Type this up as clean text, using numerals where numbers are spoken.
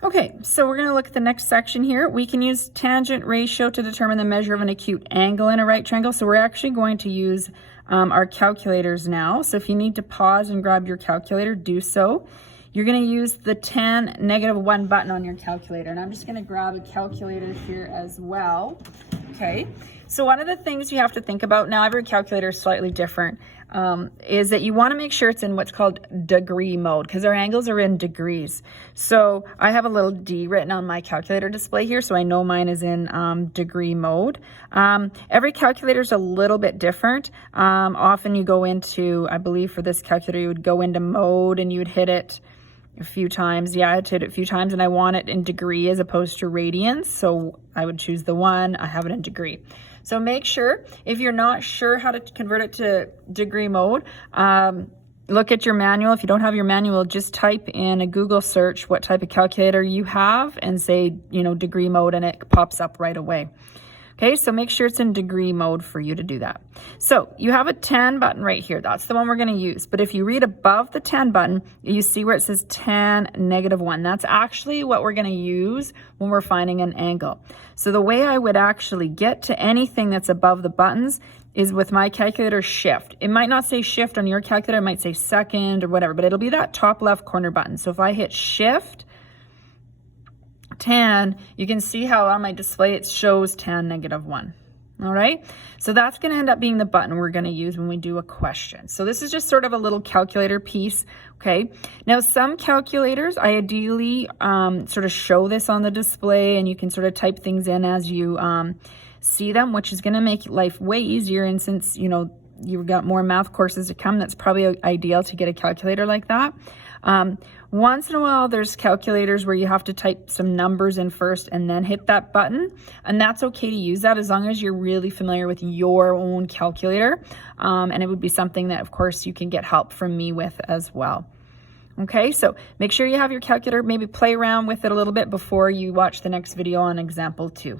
Okay, so we're going to look at the next section here. We can use tangent ratio to determine the measure of an acute angle in a right triangle. So we're actually going to use our calculators now. So if you need to pause and grab your calculator, do so. You're going to use the tan -1 button on your calculator. And I'm just going to grab a calculator here as well. Okay, so one of the things you have to think about, now every calculator is slightly different, is that you want to make sure it's in what's called degree mode, because our angles are in degrees. So I have a little D written on my calculator display here, so I know mine is in degree mode. Every calculator is a little bit different. Often you go into, I believe for this calculator, you would go into mode and you would hit it a few times. Yeah, I had to hit it a few times, and I want it in degree as opposed to radians. So I would choose the one, I have it in degree. So make sure, if you're not sure how to convert it to degree mode, look at your manual. If you don't have your manual, just type in a Google search what type of calculator you have and say, you know, degree mode, and it pops up right away. Okay, so make sure it's in degree mode for you to do that. So you have a tan button right here. That's the one we're going to use. But if you read above the tan button, you see where it says tan -1. That's actually what we're going to use when we're finding an angle. So the way I would actually get to anything that's above the buttons is with my calculator shift. It might not say shift on your calculator. It might say second or whatever, but it'll be that top left corner button. So if I hit shift, tan, you can see how on my display it shows tan -1. All right, so that's going to end up being the button we're going to use when we do a question. So this is just sort of a little calculator piece. Okay, now some calculators, I ideally sort of show this on the display, and you can sort of type things in as you see them, which is going to make life way easier. And since, you know, you've got more math courses to come, that's probably ideal to get a calculator like that. Once in a while, there's calculators where you have to type some numbers in first and then hit that button, and that's okay to use that as long as you're really familiar with your own calculator, and it would be something that, of course, you can get help from me with as well. Okay, so make sure you have your calculator, maybe play around with it a little bit before you watch the next video on example 2.